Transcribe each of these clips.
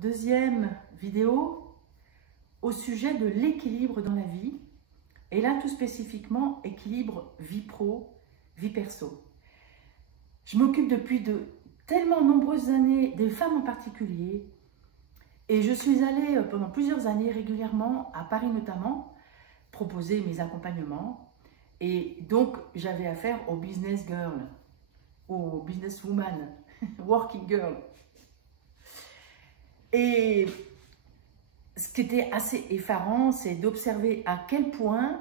deuxième vidéo au sujet de l'équilibre dans la vie. Et là, tout spécifiquement, équilibre vie pro, vie perso. Je m'occupe depuis de tellement nombreuses années des femmes en particulier. Et je suis allée pendant plusieurs années régulièrement, à Paris notamment, proposer mes accompagnements. Et donc, j'avais affaire aux business girls, aux business women, working girls. Et ce qui était assez effarant, c'est d'observer à quel point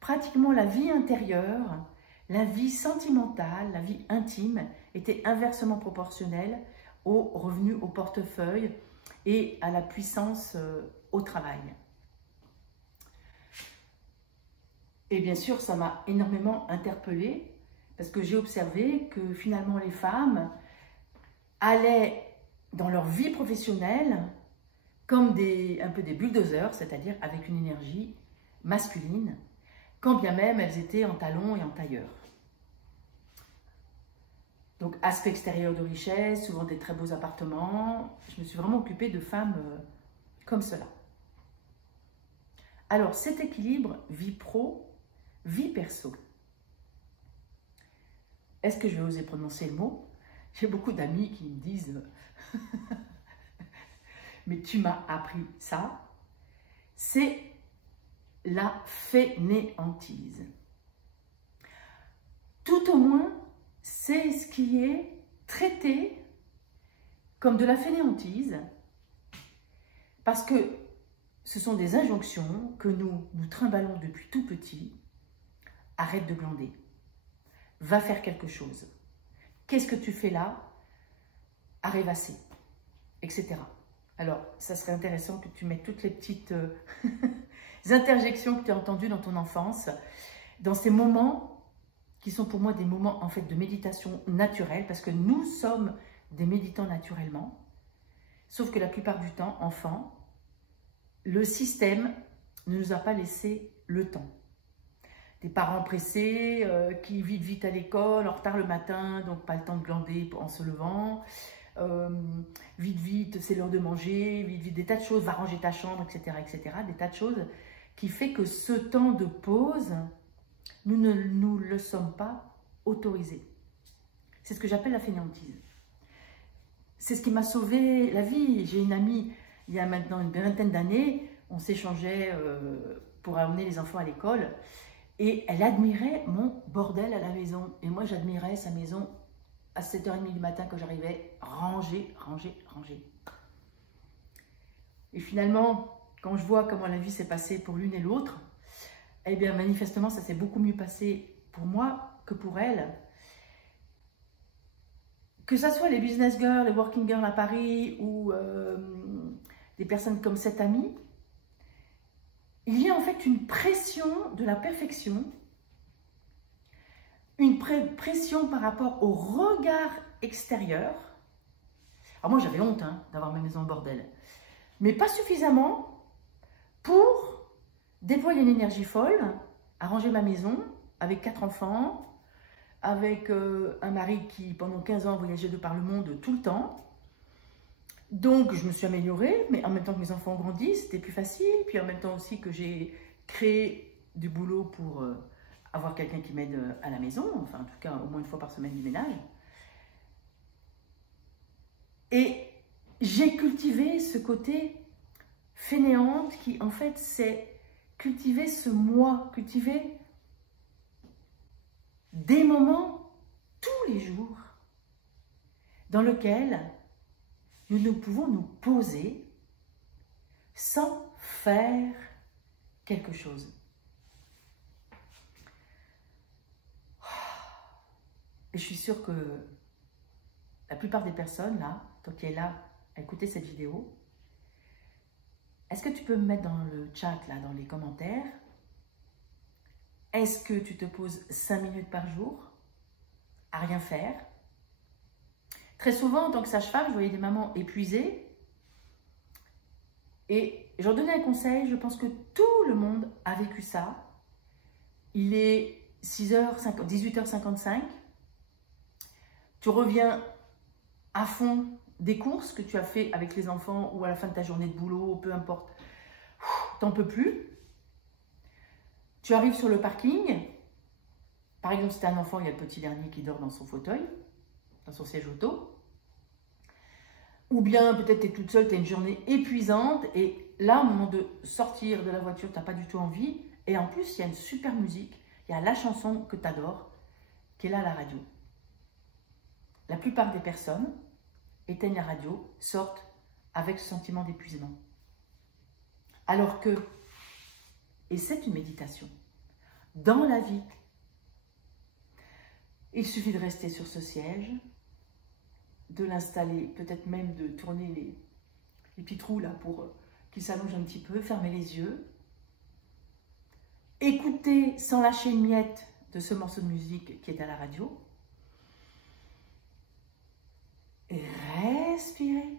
pratiquement la vie intérieure, la vie sentimentale, la vie intime était inversement proportionnelle aux revenus, au portefeuille et à la puissance au travail. Et bien sûr, ça m'a énormément interpellée parce que j'ai observé que finalement les femmes allaient dans leur vie professionnelle comme un peu des bulldozers, c'est-à-dire avec une énergie masculine, quand bien même elles étaient en talons et en tailleur. Donc aspect extérieur de richesse, souvent des très beaux appartements. Je me suis vraiment occupée de femmes comme cela. Alors cet équilibre vie pro, vie perso. Est-ce que je vais oser prononcer le mot? J'ai beaucoup d'amis qui me disent mais tu m'as appris ça. C'est la fainéantise. Tout au moins, c'est ce qui est traité comme de la fainéantise parce que ce sont des injonctions que nous trimballons depuis tout petit. Arrête de glander. Va faire quelque chose. Qu'est-ce que tu fais là? À rêvasser, etc. Alors, ça serait intéressant que tu mettes toutes les petites interjections que tu as entendues dans ton enfance, dans ces moments qui sont pour moi des moments en fait de méditation naturelle, parce que nous sommes des méditants naturellement, sauf que la plupart du temps, enfants, le système ne nous a pas laissé le temps. Des parents pressés, qui vite à l'école, en retard le matin, donc pas le temps de glander en se levant. Vite, c'est l'heure de manger, vite, des tas de choses, va ranger ta chambre, etc., etc. Des tas de choses qui fait que ce temps de pause, nous ne nous le sommes pas autorisés. C'est ce que j'appelle la fainéantise. C'est ce qui m'a sauvé la vie. J'ai une amie, il y a maintenant une vingtaine d'années, on s'échangeait pour amener les enfants à l'école et elle admirait mon bordel à la maison. Et moi, j'admirais sa maison à 7h30 du matin quand j'arrivais, ranger. Et finalement, quand je vois comment la vie s'est passée pour l'une et l'autre, eh bien manifestement, ça s'est beaucoup mieux passé pour moi que pour elle. Que ce soit les business girls, les working girls à Paris ou des personnes comme cette amie, il y a en fait une pression de la perfection, une pression par rapport au regard extérieur. Alors moi j'avais honte d'avoir ma maison en bordel, mais pas suffisamment pour déployer une énergie folle, à ranger ma maison avec 4 enfants, avec un mari qui pendant 15 ans voyageait de par le monde tout le temps. Donc je me suis améliorée, mais en même temps que mes enfants grandissent, c'était plus facile. Puis en même temps aussi que j'ai créé du boulot pour avoir quelqu'un qui m'aide à la maison, enfin en tout cas au moins une fois par semaine du ménage. Et j'ai cultivé ce côté fainéante qui en fait c'est cultiver ce moi, cultiver des moments tous les jours dans lesquels nous pouvons nous poser sans faire quelque chose. Et je suis sûre que la plupart des personnes, là, toi qui es là à écouter cette vidéo, est-ce que tu peux me mettre dans le chat, là, dans les commentaires, est-ce que tu te poses 5 minutes par jour à rien faire? Très souvent, en tant que sage-femme, je voyais des mamans épuisées et je leur donnais un conseil, je pense que tout le monde a vécu ça. Il est 18h55, tu reviens à fond des courses que tu as fait avec les enfants ou à la fin de ta journée de boulot, peu importe, t'en peux plus. Tu arrives sur le parking, par exemple si tu as un enfant, il y a le petit dernier qui dort dans son fauteuil, dans son siège auto. Ou bien peut-être tu es toute seule, tu as une journée épuisante et là, au moment de sortir de la voiture, tu n'as pas du tout envie. Et en plus, il y a une super musique, il y a la chanson que tu adores, qui est là à la radio. La plupart des personnes éteignent la radio, sortent avec ce sentiment d'épuisement. Alors que, et c'est une méditation, dans la vie, il suffit de rester sur ce siège, de l'installer, peut-être même de tourner les petits trous là pour qu'il s'allonge un petit peu, fermer les yeux, écouter sans lâcher une miette de ce morceau de musique qui est à la radio, et respirer.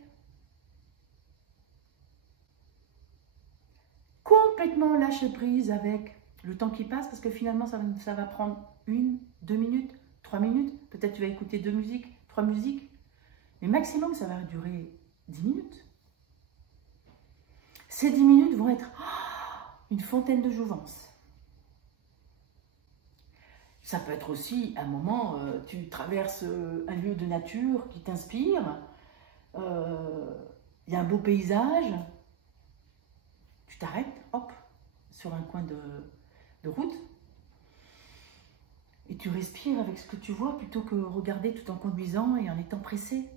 Complètement lâcher prise avec le temps qui passe, parce que finalement ça va prendre 1, 2 minutes, 3 minutes, peut-être tu vas écouter 2 musiques, 3 musiques, mais maximum ça va durer 10 minutes. Ces 10 minutes vont être une fontaine de jouvence. Ça peut être aussi un moment, tu traverses un lieu de nature qui t'inspire, il y a un beau paysage, tu t'arrêtes, hop, sur un coin de route, et tu respires avec ce que tu vois plutôt que regarder tout en conduisant et en étant pressé.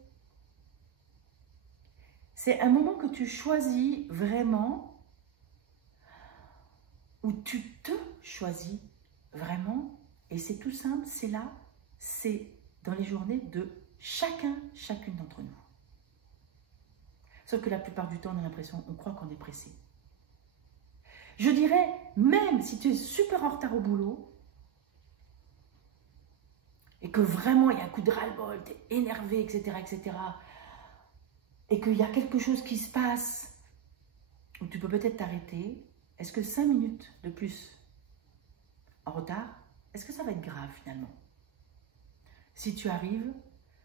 C'est un moment que tu choisis vraiment, où tu te choisis vraiment, et c'est tout simple, c'est là, c'est dans les journées de chacune d'entre nous. Sauf que la plupart du temps, on a l'impression, on croit qu'on est pressé. Je dirais, même si tu es super en retard au boulot, et que vraiment il y a un coup de ras-le-bol, tu es énervé, etc., et qu'il y a quelque chose qui se passe, où tu peux peut-être t'arrêter, est-ce que 5 minutes de plus en retard, est-ce que ça va être grave finalement? Si tu arrives,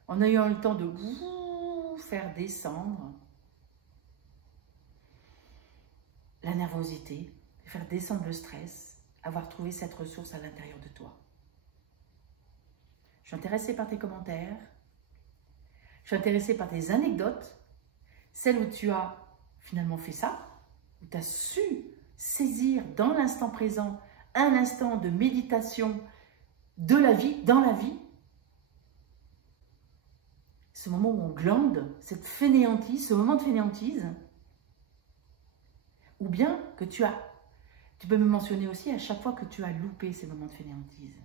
en ayant le temps de faire descendre la nervosité, faire descendre le stress, avoir trouvé cette ressource à l'intérieur de toi. Je suis intéressée par tes commentaires, je suis intéressée par tes anecdotes, celles où tu as finalement fait ça, où tu as su saisir dans l'instant présent un instant de méditation de la vie, dans la vie, ce moment où on glande, cette fainéantise, ce moment de fainéantise, ou bien que tu peux me mentionner aussi à chaque fois que tu as loupé ces moments de fainéantise,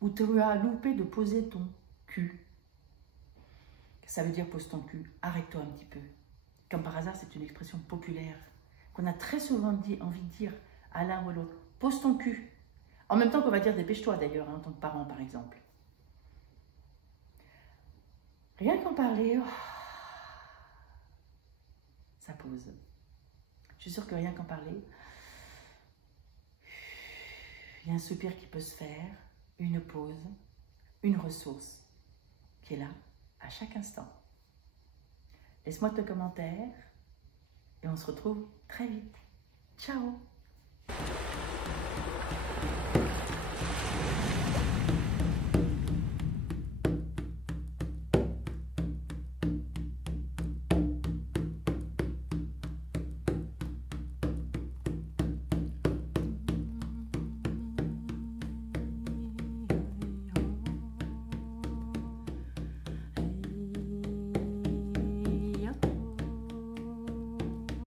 où tu as loupé de poser ton cul. Ça veut dire pose ton cul, arrête-toi un petit peu. Comme par hasard, c'est une expression populaire qu'on a très souvent envie de dire à l'un ou à l'autre. Pose ton cul. En même temps qu'on va dire dépêche-toi d'ailleurs, en tant que parent par exemple. Rien qu'en parler, ça pose. Je suis sûre que rien qu'en parler, il y a un soupir qui peut se faire, une pause, une ressource qui est là à chaque instant. Laisse-moi tes commentaires et on se retrouve très vite. Ciao!